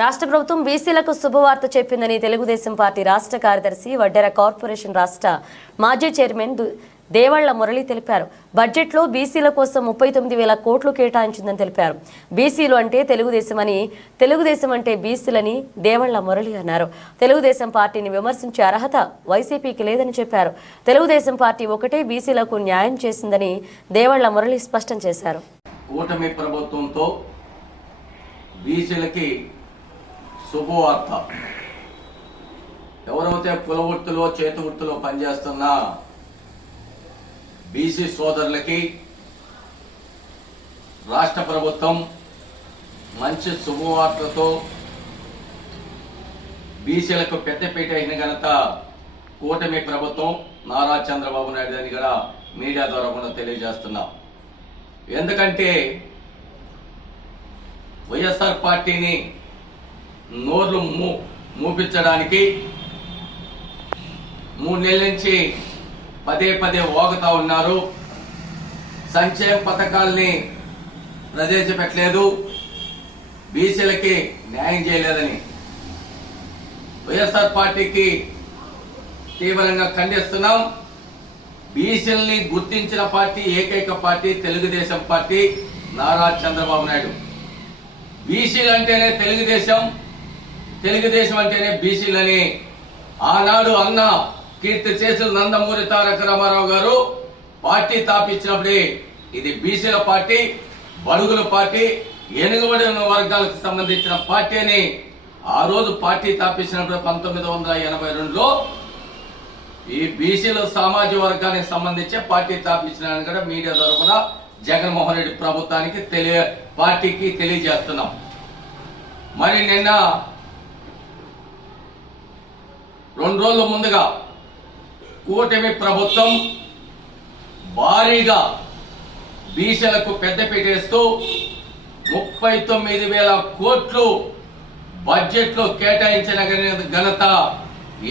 రాష్ట్ర ప్రభుత్వం బీసీలకు శుభవార్త చెప్పిందని తెలుగుదేశం పార్టీ రాష్ట్ర కార్యదర్శి వడ్డెర కార్పొరేషన్ రాష్ట్ర మాజీ చైర్మన్ దేవళ్ళ మురళి తెలిపారు. బడ్జెట్లో బీసీల కోసం ముప్పై తొమ్మిది వేల కోట్లు కేటాయించిందని తెలిపారు. బీసీలు అంటే తెలుగుదేశం అని తెలుగుదేశం అంటే బీసీలని దేవళ్ళ మురళి అన్నారు. తెలుగుదేశం పార్టీని విమర్శించే అర్హత వైసీపీకి లేదని చెప్పారు. తెలుగుదేశం పార్టీ ఒకటే బీసీలకు న్యాయం చేసిందని దేవళ్ళ మురళి స్పష్టం చేశారు. కూటమి ప్రభుత్వంతో బీసీలకి శుభవార్త. ఎవరైతే కుల వృత్తిలో చేతి వృత్తిలో పనిచేస్తున్న బీసీ సోదరులకి రాష్ట్ర ప్రభుత్వం మంచి శుభవార్తతో బీసీలకు పెద్దపీట అయిన ఘనత కూటమి ప్రభుత్వం నారా చంద్రబాబు నాయుడు అని కూడా మీడియా ద్వారా కూడా తెలియజేస్తున్నాం. ఎందుకంటే వైఎస్ఆర్ పార్టీని నోర్లు మూ మూపించడానికి మూడు నెలల నుంచి పదే పదే ఓగుతా ఉన్నారు. సంక్షేమ పథకాల్ని ప్రవేశపెట్టలేదు బీసీలకి న్యాయం చేయలేదని. వైఎస్ఆర్ పార్టీకి తీవ్రంగా ఖండిస్తున్నాం. బీసీలని గుర్తించిన పార్టీ ఏకైక పార్టీ తెలుగుదేశం పార్టీ నారా చంద్రబాబు నాయుడు. బీసీలు అంటేనే తెలుగుదేశం. తెలుగుదేశం అంటేనే బీసీలని ఆనాడు అన్న కీర్తి చేసిన నందమూరి తారక రామారావు గారు పార్టీ తాపించినప్పుడే ఇది బీసీల పార్టీ బడుగుల పార్టీ ఎనుగుబడిన వర్గాలకు సంబంధించిన పార్టీ అని ఆ రోజు పార్టీ తాపించినప్పుడు పంతొమ్మిది వందల ఎనభై రెండులో ఈ బీసీల సామాజిక వర్గానికి సంబంధించి పార్టీ స్థాపించిన కూడా మీడియా తరఫున జగన్మోహన్ రెడ్డి ప్రభుత్వానికి తెలియ పార్టీకి తెలియజేస్తున్నాం. మరి నిన్న రెండు రోజుల ముందుగా కూటమి ప్రభుత్వం భారీగా బీసీలకు పెద్దపీట వేస్తూ ముప్పై తొమ్మిది వేల కోట్లు బడ్జెట్లో కేటాయించిన ఘనత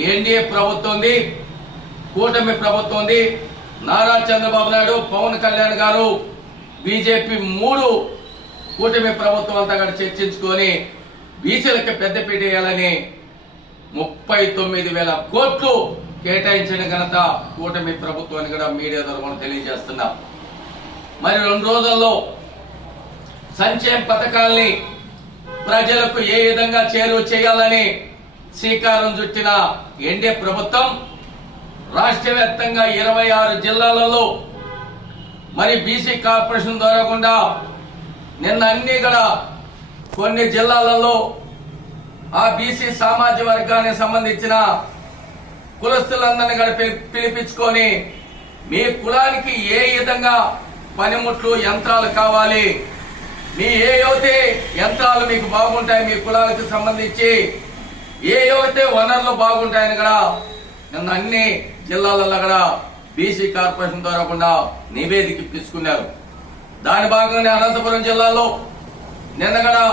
ఎన్డీఏ ప్రభుత్వంది కూటమి ప్రభుత్వం ఉంది. నారా చంద్రబాబు నాయుడు పవన్ కళ్యాణ్ గారు బీజేపీ మూడు కూటమి ప్రభుత్వం అంతా చర్చించుకొని బీసీలకు పెద్దపీట వేయాలని ముప్పై తొమ్మిది వేల కోట్లు కేటాయించిన ఘనత కూటమి ప్రభుత్వాన్ని కూడా మీడియా ద్వారా తెలియజేస్తున్నాం. మరి రెండు రోజుల్లో సంక్షేమ పథకాల్ని ప్రజలకు ఏ విధంగా చేరువ చేయాలని శ్రీకారం చుట్టిన ఎన్డీఏ ప్రభుత్వం రాష్ట్ర వ్యాప్తంగా ఇరవై ఆరు జిల్లాలలో మరి బీసీ కార్పొరేషన్ ద్వారా కూడా నిన్న అన్ని కూడా కొన్ని జిల్లాలలో ఆ బీసీ సామాజిక వర్గానికి సంబంధించిన కులస్తులందరినీ కూడా పిలిపించుకొని మీ కులానికి ఏ విధంగా పనిముట్లు యంత్రాలు కావాలి మీ ఏ యువతే యంత్రాలు మీకు బాగుంటాయి మీ కులాలకు సంబంధించి ఏ యువతే వనరులు బాగుంటాయని కూడా నిన్న అన్ని జిల్లాలలో కూడా బీసీ కార్పొరేషన్ ద్వారా కూడా నివేదిక తీసుకున్నారు దాని భాగంగానే అనంతపురం జిల్లాలో నిన్న కూడా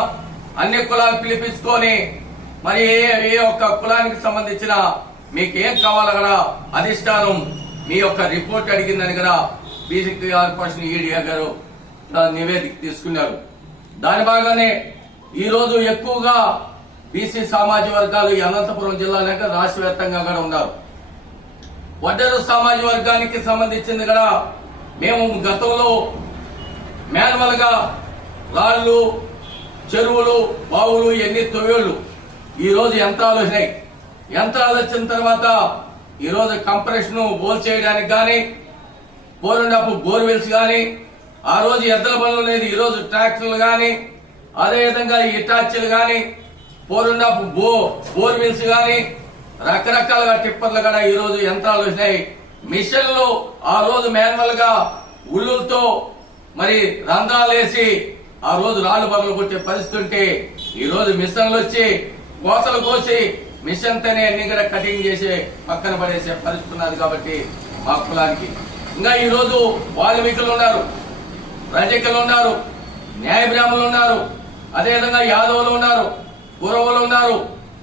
అన్ని కులాలు పిలిపించుకొని మరి ఏ ఏ ఒక్క కులానికి సంబంధించిన మీకు ఏం కావాలో కదా అధిష్టానం మీ యొక్క రిపోర్ట్ అడిగిందని కూడా బీసీ కార్పొరేషన్ ఈడీఆ గారు నివేదిక తీసుకున్నారు. దాని భాగంగానే ఈరోజు ఎక్కువగా బీసీ సామాజిక వర్గాలు ఈ అనంతపురం జిల్లాలో రాష్ట్ర వ్యాప్తంగా కూడా ఉన్నారు. వడ్డరు సామాజిక వర్గానికి సంబంధించింది కూడా మేము గతంలో మాన్యువల్గా రాళ్ళు చెరువులు బావులు ఎన్ని తొవ్వేళ్ళు ఈరోజు యంత్రాలు వచ్చినాయి యంత్రాలు వచ్చిన తర్వాత ఈరోజు కంప్రెషన్ బోల్ చేయడానికి కానీ బోరుండపు బోర్వెల్స్ కానీ ఆ రోజు ఎద్దల పనులు అనేది ఈరోజు ట్రాక్టర్లు కానీ అదేవిధంగా ఇటాచీలు కానీ పోరుండపు బో బోర్వెల్స్ కానీ రకరకాలుగా టిప్పర్లు కూడా ఈరోజు యంత్రాలు వచ్చినాయి మిషన్లు ఆ రోజు మాన్యువల్గా ఉళ్ళులతో మరి రంధ్రాలు వేసి ఆ రోజు రాళ్ళు బగలు కొట్టే పరిస్థితి ఉంటే ఈ రోజు మిషన్లు వచ్చి కోతలు కోసి మిషన్ తనే అన్ని కూడా కటింగ్ చేసి పక్కన పడేసే పరిస్థితి ఉన్నది కాబట్టి మా కులానికి. ఇంకా ఈరోజు వాల్మీకులు ఉన్నారు రజకులు ఉన్నారు న్యాయ బ్రాహ్మణులు ఉన్నారు అదేవిధంగా యాదవులు ఉన్నారు కురవులు ఉన్నారు